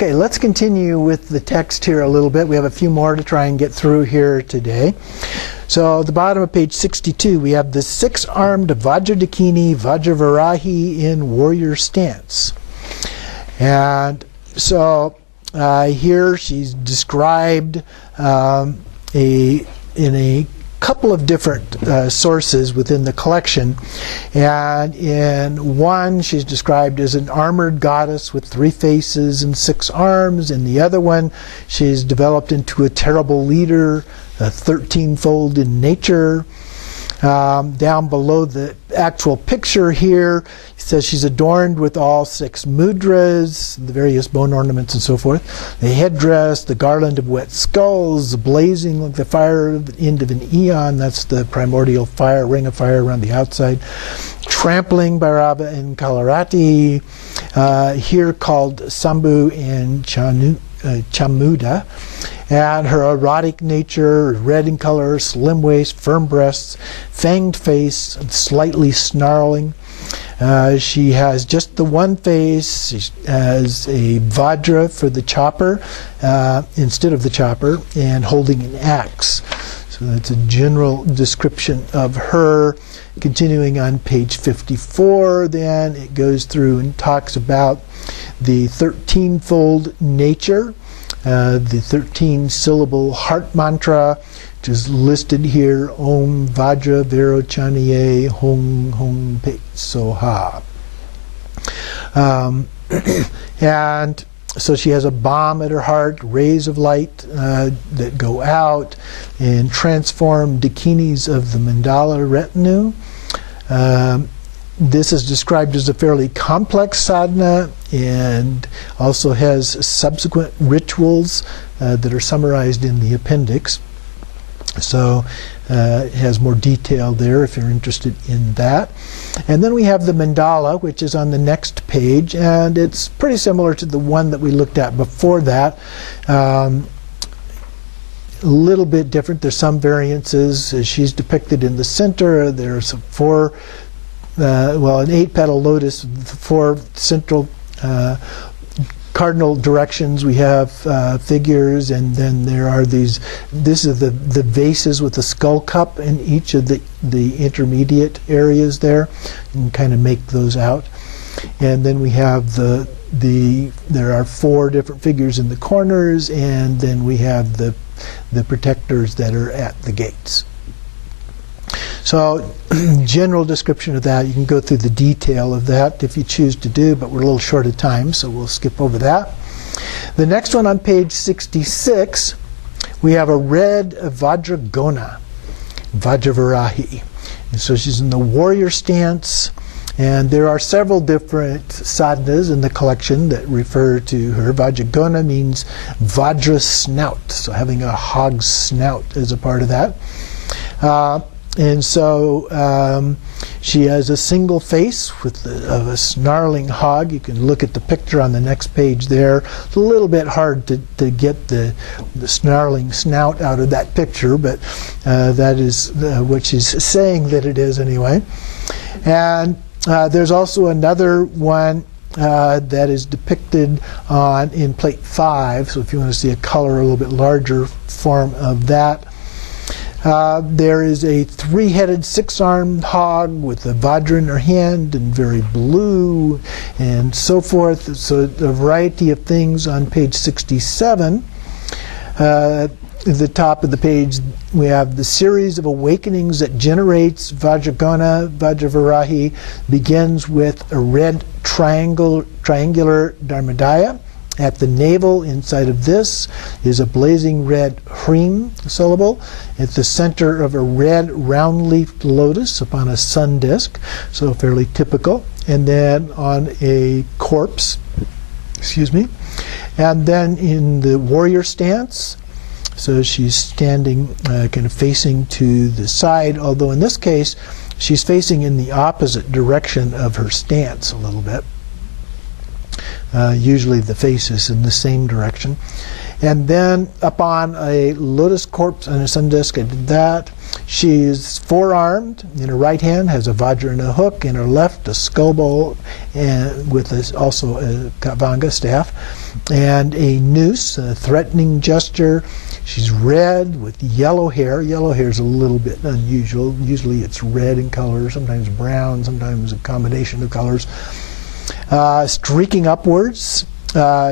Okay, let's continue with the text here a little bit. We have a few more to try and get through here today. So at the bottom of page 62, we have the six-armed Vajrayogini, Vajravarahi in warrior stance. And so here she's described in a couple of different sources within the collection. And in one, she's described as an armored goddess with 3 faces and 6 arms. In the other one, she's developed into a terrible leader, 13-fold in nature. Down below the actual picture here, it says she's adorned with all 6 mudras, the various bone ornaments and so forth, the headdress, the garland of wet skulls, blazing like the fire at the end of an eon, that's the primordial fire, ring of fire around the outside, trampling Bhairava and Kalarati, here called Sambhu and Chamuda. And her erotic nature, red in color, slim waist, firm breasts, fanged face, slightly snarling. She has just the one face. She has a Vajra for the chopper instead of the chopper, and holding an axe. So that's a general description of her. Continuing on page 54, then it goes through and talks about the 13-fold nature. The 13-syllable heart mantra, which is listed here, Om Vajra Vajrayogini Hong Hong Pe Soha. And so she has a bomb at her heart, rays of light that go out and transform dakinis of the mandala retinue. This is described as a fairly complex sadhana and also has subsequent rituals that are summarized in the appendix. So it has more detail there if you're interested in that. And then we have the mandala, which is on the next page, and it's pretty similar to the one that we looked at before that. A little bit different. There's some variances. She's depicted in the center. There's an 8-petal lotus with 4 central cardinal directions. We have figures, and then there are these. This is the vases with the skull cup in each of the intermediate areas there. You can kind of make those out. And then we have there are 4 different figures in the corners, and then we have the protectors that are at the gates. So, general description of that. You can go through the detail of that if you choose to do, but we're a little short of time, so we'll skip over that. The next one on page 66, we have a red Vajragona, Vajravarahi. And so she's in the warrior stance, and there are several different sadhanas in the collection that refer to her. Vajragona means Vajra snout, so having a hog's snout as a part of that. And so she has a single face of a snarling hog. You can look at the picture on the next page there. It's a little bit hard to get the snarling snout out of that picture, but that is what she's saying that it is anyway. And there's also another one that is depicted in plate 5. So if you want to see a color, a little bit larger form of that. There is a 3-headed, 6-armed hog with a vajra in her hand and very blue and so forth. So a variety of things on page 67. At the top of the page, we have the series of awakenings that generates Vajragona. Vajravarahi begins with a red triangular dharmadaya. At the navel, inside of this, is a blazing red hrim syllable. At the center of a red round-leafed lotus upon a sun disk, so fairly typical. And then on a corpse, and then in the warrior stance, so she's standing kind of facing to the side, although in this case, she's facing in the opposite direction of her stance a little bit. Usually the face is in the same direction. And then upon a lotus corpse and a sun disk, I did that. She's four-armed. In her right hand has a vajra and a hook. In her left, a skull bowl, and with also a kavanga staff. and a noose, a threatening gesture. She's red with yellow hair. Yellow hair is a little bit unusual. Usually it's red in color, sometimes brown, sometimes a combination of colors. Streaking upwards.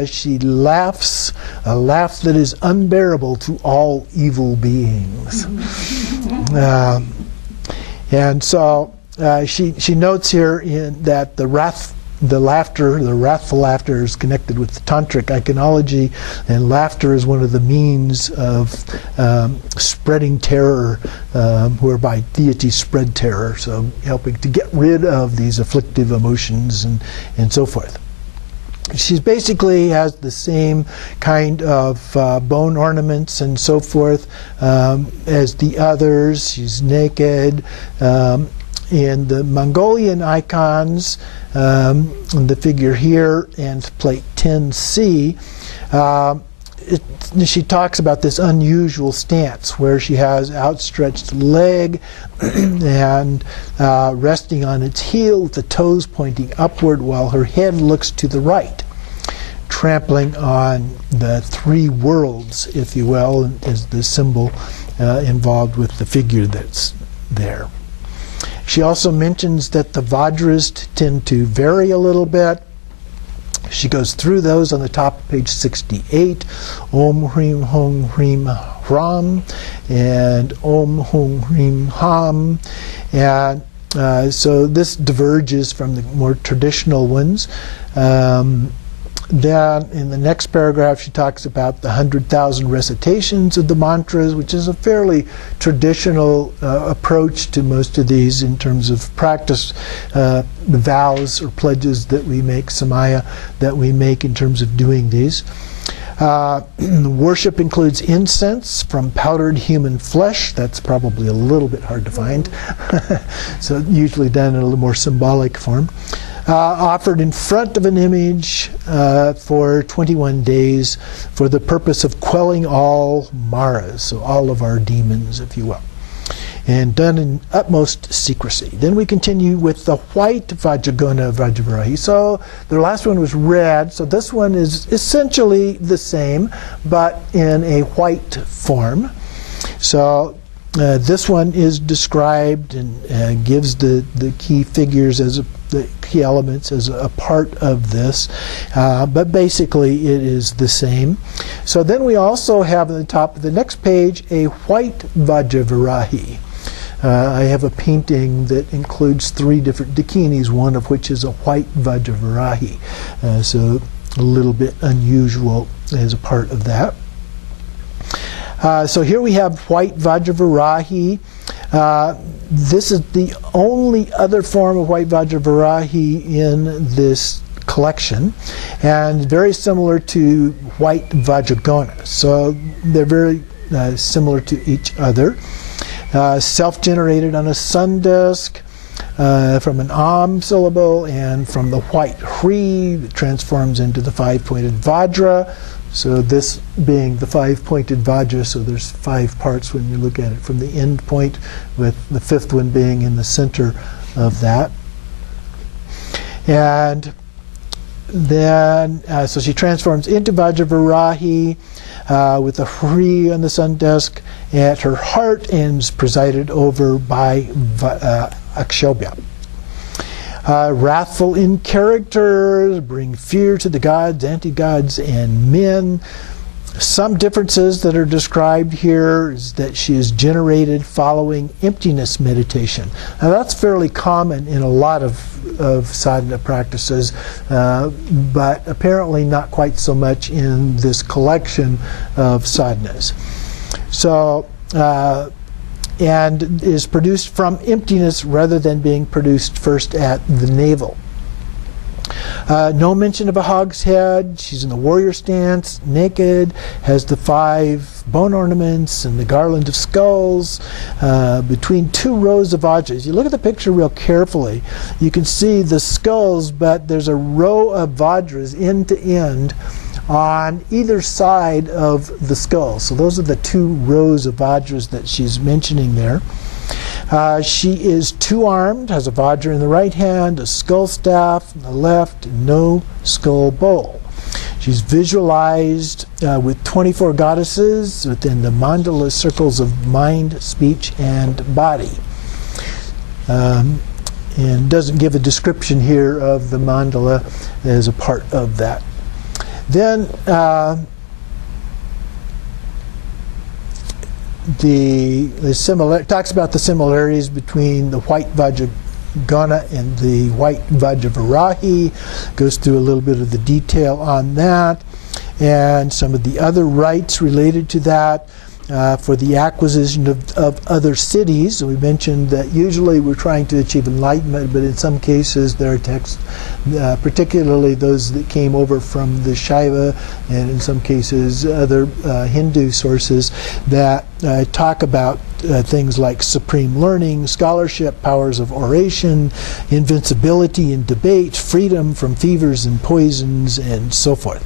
She laughs, a laugh that is unbearable to all evil beings. And so she notes here that the wrathful laughter is connected with the tantric iconology, and laughter is one of the means of spreading terror, whereby deities spread terror, so helping to get rid of these afflictive emotions and so forth. She basically has the same kind of bone ornaments and so forth as the others. She's naked. In the Mongolian icons, the figure here and plate 10C, she talks about this unusual stance where she has outstretched leg and resting on its heel with the toes pointing upward while her head looks to the right, trampling on the three worlds, if you will, is the symbol involved with the figure that's there. She also mentions that the Vajras tend to vary a little bit. She goes through those on the top of page 68. Om Hrim Hom Hrim Hram and Om Hom Hrim Ham. And so this diverges from the more traditional ones. Then in the next paragraph she talks about the 100,000 recitations of the mantras, which is a fairly traditional approach to most of these in terms of practice, the vows or pledges that we make, samaya, that we make in terms of doing these. Worship includes incense from powdered human flesh. That's probably a little bit hard to find. So usually done in a little more symbolic form. Offered in front of an image for 21 days for the purpose of quelling all maras, so all of our demons, if you will, and done in utmost secrecy. Then we continue with the white Vajragona Vajravarahi. So the last one was red, so this one is essentially the same, but in a white form. So this one is described and gives the key figures as the key elements as a part of this, but basically it is the same. So then we also have at the top of the next page a white Vajravarahi. I have a painting that includes 3 different dakinis, one of which is a white Vajravarahi. So a little bit unusual as a part of that. So here we have white Vajravarahi. This is the only other form of white Vajravarahi in this collection, and very similar to white Vajragona. So they're very similar to each other. Self-generated on a sun disk from an Am syllable, and from the white Hri that transforms into the 5-pointed Vajra. So this being the 5-pointed Vajra, so there's 5 parts when you look at it from the end point, with the 5th one being in the center of that. And then, so she transforms into Vajravarahi with the Hri on the sun disk at her heart, and is presided over by Akshobhya. Wrathful in character, bring fear to the gods, anti-gods, and men. Some differences that are described here is that she is generated following emptiness meditation. Now that's fairly common in a lot of sadhana practices, but apparently not quite so much in this collection of sadhanas. So, and is produced from emptiness rather than being produced first at the navel. No mention of a hog's head. She's in the warrior stance, naked, has the 5 bone ornaments and the garland of skulls between 2 rows of Vajras. You look at the picture real carefully, you can see the skulls, but there's a row of Vajras end to end on either side of the skull. So those are the 2 rows of Vajras that she's mentioning there. She is 2-armed, has a Vajra in the right hand, a skull staff in the left, and no skull bowl. She She's visualized with 24 goddesses within the mandala circles of mind, speech, and body. And doesn't give a description here of the mandala as a part of that. Then talks about the similarities between the white Vajrayogini and the white Vajravarahi, goes through a little bit of the detail on that, and some of the other rites related to that. For the acquisition of other cities. So we mentioned that usually we're trying to achieve enlightenment, but in some cases there are texts, particularly those that came over from the Shaiva, and in some cases other Hindu sources, that talk about things like supreme learning, scholarship, powers of oration, invincibility in debate, freedom from fevers and poisons, and so forth.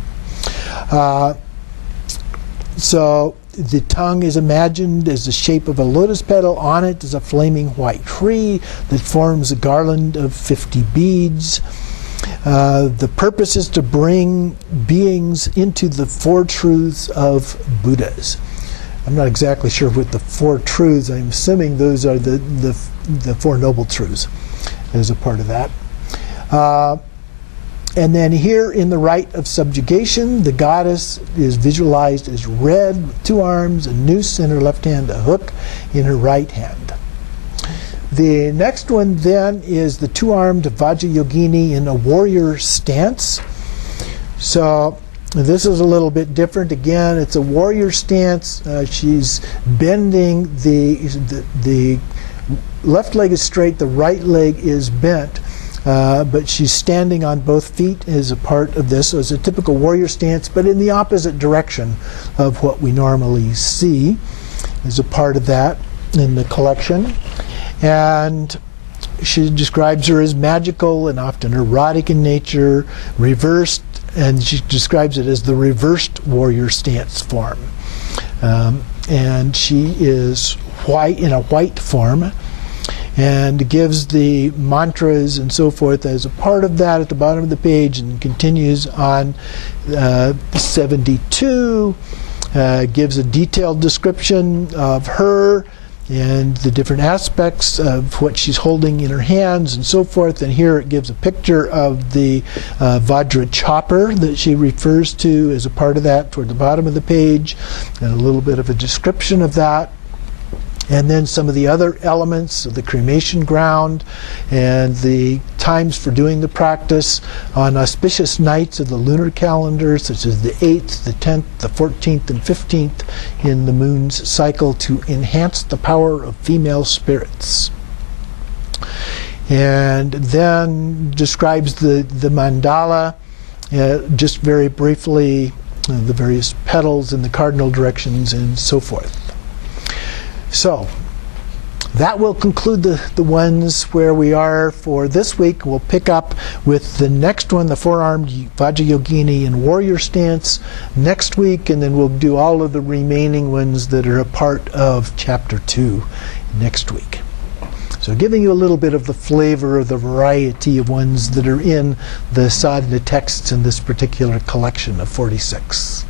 So the tongue is imagined as the shape of a lotus petal. On it is a flaming white tree that forms a garland of 50 beads. The purpose is to bring beings into the four truths of Buddhas. I'm not exactly sure what the four truths, I'm assuming those are the Four Noble Truths as a part of that. And then here in the rite of subjugation, the goddess is visualized as red with two arms, a noose in her left hand, a hook in her right hand. The next one then is the two-armed Vajrayogini in a warrior stance. So this is a little bit different. Again, it's a warrior stance. She's bending the left leg is straight, the right leg is bent. But she's standing on both feet as a part of this. So it's a typical warrior stance, but in the opposite direction of what we normally see as a part of that in the collection. And she describes her as magical and often erotic in nature, reversed, and she describes it as the reversed warrior stance form. And she is white, in a white form, and gives the mantras and so forth as a part of that at the bottom of the page, and continues on 72, gives a detailed description of her and the different aspects of what she's holding in her hands and so forth. And here it gives a picture of the Vajra chopper that she refers to as a part of that toward the bottom of the page, and a little bit of a description of that. And then some of the other elements of the cremation ground and the times for doing the practice on auspicious nights of the lunar calendar, such as the 8th, the 10th, the 14th, and 15th in the moon's cycle, to enhance the power of female spirits. And then describes the mandala, just very briefly, the various petals and the cardinal directions and so forth. So that will conclude the ones where we are for this week. We'll pick up with the next one, the four-armed Vajrayogini in warrior stance, next week, and then we'll do all of the remaining ones that are a part of Chapter 2 next week. So giving you a little bit of the flavor of the variety of ones that are in the sadhana texts in this particular collection of 46.